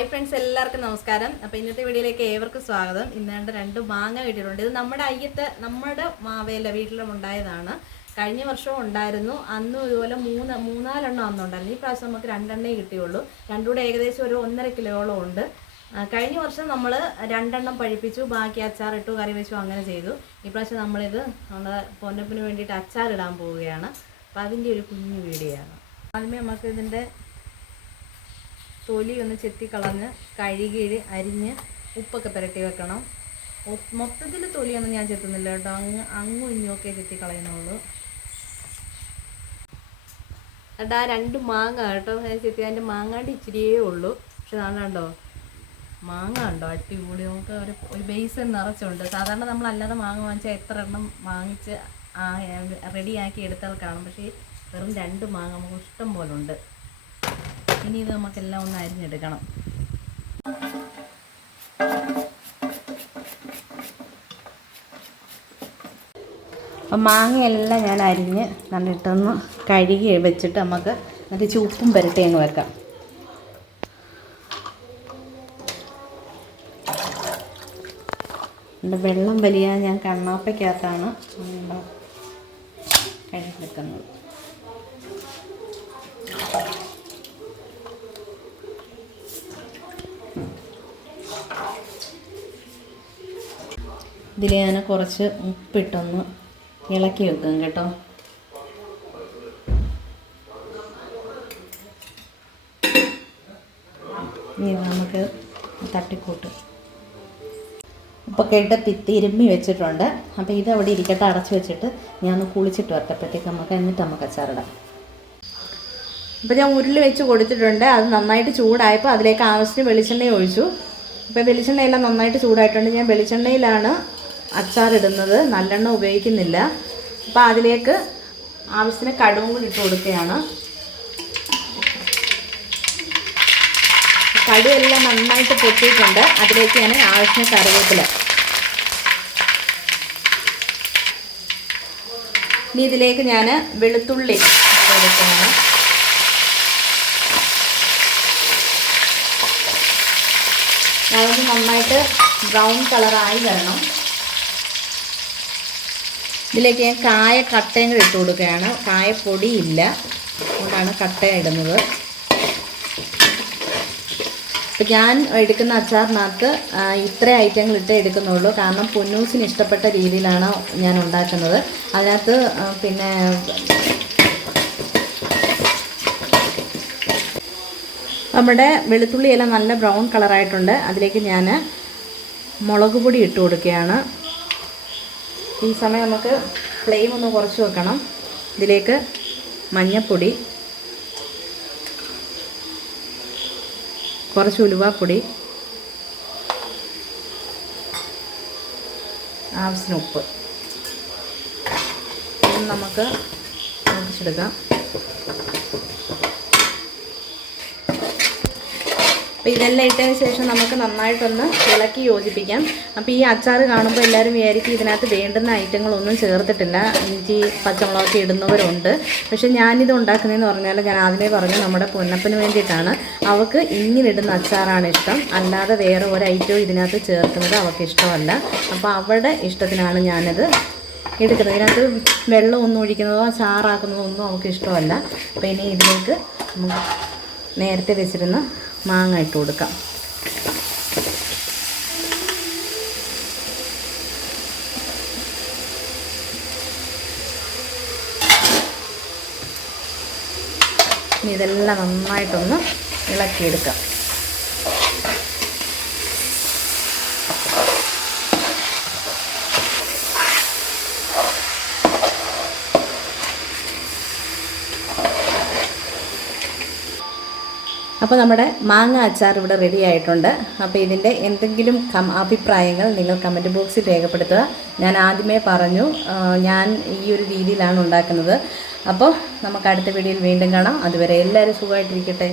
Hi friends എല്ലാവർക്കും നമസ്കാരം. അപ്പോൾ ഇന്നത്തെ വീഡിയോയിലേക്ക് ഏവർക്കും സ്വാഗതം. ഇന്നാണ്ട് രണ്ട് മാങ്ങ കിട്ടിയിട്ടുണ്ട്. ഇത് നമ്മുടെ അയ്യത്ത് നമ്മുടെ മാവേല വീട്ടിലും ഉണ്ടായതാണ്. കഴിഞ്ഞ വർഷവും ഉണ്ടായിരുന്നു. അന്നും ഇതുപോലെ മൂന്ന് മൂന്നാലെണ്ണം അന്നുണ്ടായിരുന്നു ഈ പ്രാവശ്യം നമുക്ക് രണ്ടെണ്ണേ കിട്ടിയുള്ളൂ. രണ്ടുകൂടെ ഏകദേശം ഒരു ഒന്നര കിലോയോളം ഉണ്ട്. കഴിഞ്ഞ വർഷം നമ്മൾ രണ്ടെണ്ണം പഴിപ്പിച്ചു. ബാക്കി അച്ചാറിട്ടു കറി വെച്ചു അങ്ങനെ ചെയ്തു. ഈ പ്രാവശ്യം നമ്മളിത് നമ്മുടെ പൊന്നപ്പിന് വേണ്ടിയിട്ട് അച്ചാറിടാൻ പോവുകയാണ്. അപ്പോൾ അതിന്റെ ഒരു കുഞ്ഞു വീഡിയോ ആണ് ആദ്യമേ നമുക്ക് ഇതിന്റെ തൊലി ഒന്ന് ചെത്തി കളഞ്ഞ് കഴുകി അരിഞ്ഞ് ഉപ്പൊക്കെ പുരട്ടി വെക്കണം. മൊത്തത്തിൽ തൊലിയൊന്നും ഞാൻ ചെത്തുന്നില്ല കേട്ടോ. അങ്ങ് അങ്ങും ഇങ്ങുമൊക്കെ ചെത്തിക്കളയുന്നുള്ളൂ. കേട്ടാ രണ്ട് മാങ്ങ കേട്ടോ. ഞാൻ ചെത്തി അതിന്റെ മാങ്ങാണ്ട് ഇച്ചിരിയേ ഉള്ളൂ. പക്ഷെ കണ്ടോ? മാങ്ങ ഉണ്ടോ അടിപൊളി. നമുക്ക് ഒരു ഒരു ബേസ് നിറച്ചുണ്ട്. സാധാരണ നമ്മൾ അല്ലാതെ മാങ്ങ വാങ്ങിച്ചാൽ എത്ര എണ്ണം വാങ്ങിച്ച് റെഡിയാക്കി എടുത്താൽ കാണും. പക്ഷേ വെറും രണ്ട് മാങ്ങ നമുക്ക് ഇഷ്ടം പോലെ ഉണ്ട് ഇനി ഇത് നമുക്കെല്ലാം ഒന്ന് അരിഞ്ഞെടുക്കണം. അപ്പം മാങ്ങയെല്ലാം ഞാൻ അരിഞ്ഞ് നന്നിട്ടൊന്ന് കഴുകി വെച്ചിട്ട് നമുക്ക് എന്നിട്ട് ചൂപ്പും പുരട്ടി അങ്ങ് വെക്കാം. എന്റെ വെള്ളം വലിയ ഞാൻ കണ്ണാപ്പയ്ക്കകത്താണ് കഴുകി വെക്കുന്നത്. ഇതിൽ ഞാൻ കുറച്ച് ഉപ്പിട്ടൊന്ന് ഇളക്കി വെക്കും കേട്ടോ. ഇനി നമുക്ക് തട്ടിക്കൂട്ട്. ഇപ്പോൾ കേട്ട് പിത്തി ഇരുമ്പി വെച്ചിട്ടുണ്ട്. അപ്പോൾ ഇത് അവിടെ ഇരിക്കട്ടെ അടച്ച് വെച്ചിട്ട് ഞാൻ ഒന്ന് കുളിച്ചിട്ട് വരട്ടപ്പോഴത്തേക്ക് നമുക്ക് എന്നിട്ട് നമുക്ക് അച്ചാറിടാം. ഇപ്പോൾ ഞാൻ ഉരുളി വെച്ച് കൊടുത്തിട്ടുണ്ട്. അത് നന്നായിട്ട് ചൂടായപ്പോൾ അതിലേക്ക് ആവശ്യത്തിന് വെളിച്ചെണ്ണ ഒഴിച്ചു. ഇപ്പോൾ വെളിച്ചെണ്ണയെല്ലാം നന്നായിട്ട് ചൂടായിട്ടുണ്ട്. ഞാൻ വെളിച്ചെണ്ണയിലാണ് അച്ചാറിടുന്നത് നല്ലെണ്ണ ഉപയോഗിക്കുന്നില്ല. അപ്പോൾ അതിലേക്ക് ആവശ്യത്തിന് കടുവും കൂടി ഇട്ട് കൊടുക്കുകയാണ്. കടുവെല്ലാം നന്നായിട്ട് പൊട്ടിയിട്ടുണ്ട്. അതിലേക്ക് ഞാൻ ആവശ്യത്തിന് കറിവേപ്പില. ഇനി ഇതിലേക്ക് ഞാൻ വെളുത്തുള്ളി കൊടുക്കുകയാണ്. അതൊന്ന് നന്നായിട്ട് ബ്രൗൺ കളറായി വരണം. ഇതിലേക്ക് ഞാൻ കായ കട്ടയും കൂടി ഇട്ട് കൊടുക്കുകയാണ്. കായപ്പൊടിയില്ല. അതുകൊണ്ടാണ് കട്ട ഇടുന്നത്. ഇപ്പം ഞാൻ എടുക്കുന്ന അച്ചാറിനകത്ത് ഇത്ര ഐറ്റങ്ങൾ ഇട്ടേ എടുക്കുന്നുള്ളൂ. കാരണം പൊന്നൂസിന് ഇഷ്ടപ്പെട്ട രീതിയിലാണ് ഞാൻ ഉണ്ടാക്കുന്നത്. അതിനകത്ത് പിന്നെ നമ്മുടെ വെളുത്തുള്ളി എല്ലാം നല്ല ബ്രൗൺ കളറായിട്ടുണ്ട്. അതിലേക്ക് ഞാൻ മുളക് പൊടി ഇട്ട് കൊടുക്കുകയാണ്. ഈ സമയം നമുക്ക് ഫ്ലെയിം ഒന്ന് കുറച്ച് വെക്കണം. ഇതിലേക്ക് മഞ്ഞപ്പൊടി കുറച്ച് ഉലുവാപ്പൊടി ആവശ്യത്തിന് ഉപ്പ്. നമുക്ക് മുറിച്ചെടുക്കാം അപ്പോൾ ഇതെല്ലാം ഇട്ടതിന് ശേഷം നമുക്ക് നന്നായിട്ടൊന്ന് ഇളക്കി യോജിപ്പിക്കാം. അപ്പോൾ ഈ അച്ചാർ കാണുമ്പോൾ എല്ലാവരും വിചാരിക്കും ഇതിനകത്ത് വേണ്ടുന്ന ഐറ്റങ്ങളൊന്നും ചേർത്തിട്ടില്ല. ഇഞ്ചി പച്ചമുളകൊക്കെ ഇടുന്നവരുണ്ട്. പക്ഷെ ഞാനിത് ഉണ്ടാക്കുന്നതെന്ന് പറഞ്ഞാൽ ഞാൻ ആദ്യമേ പറഞ്ഞു നമ്മുടെ പൊന്നപ്പന് വേണ്ടിയിട്ടാണ്. അവൾക്ക് ഇങ്ങനെ ഇടുന്ന അച്ചാറാണ് ഇഷ്ടം. അല്ലാതെ വേറെ ഒരു ഐറ്റവും ഇതിനകത്ത് ചേർക്കുന്നത് അവൾക്ക് ഇഷ്ടമല്ല. അപ്പോൾ അവളുടെ ഇഷ്ടത്തിനാണ് ഞാനത് എടുക്കുന്നത്. ഇതിനകത്ത് വെള്ളം ഒന്നും ഒഴിക്കുന്നതോ ചാറാക്കുന്നതോ ഒന്നും അവൾക്ക് ഇഷ്ടമല്ല. അപ്പോൾ ഇനി ഇതിലേക്ക് നേരത്തെ വെച്ചിരുന്ന മാങ്ങ ഇട്ട് കൊടുക്കാം. ഇതെല്ലാം നന്നായിട്ടൊന്ന് ഇളക്കിയെടുക്കാം. അപ്പോൾ നമ്മുടെ മാങ്ങ അച്ചാർ ഇവിടെ റെഡി ആയിട്ടുണ്ട്. അപ്പോൾ ഇതിന്റെ എന്തെങ്കിലും കം അഭിപ്രായങ്ങൾ നിങ്ങൾ കമന്റ് ബോക്സിൽ രേഖപ്പെടുത്തുക. ഞാൻ ആദ്യമേ പറഞ്ഞു ഞാൻ ഈ ഒരു രീതിയിലാണ് ഉണ്ടാക്കുന്നത്. അപ്പോൾ നമുക്ക് അടുത്ത വീഡിയോയിൽ വീണ്ടും കാണാം. അതുവരെ എല്ലാവരും സുഖമായിട്ടിരിക്കട്ടെ.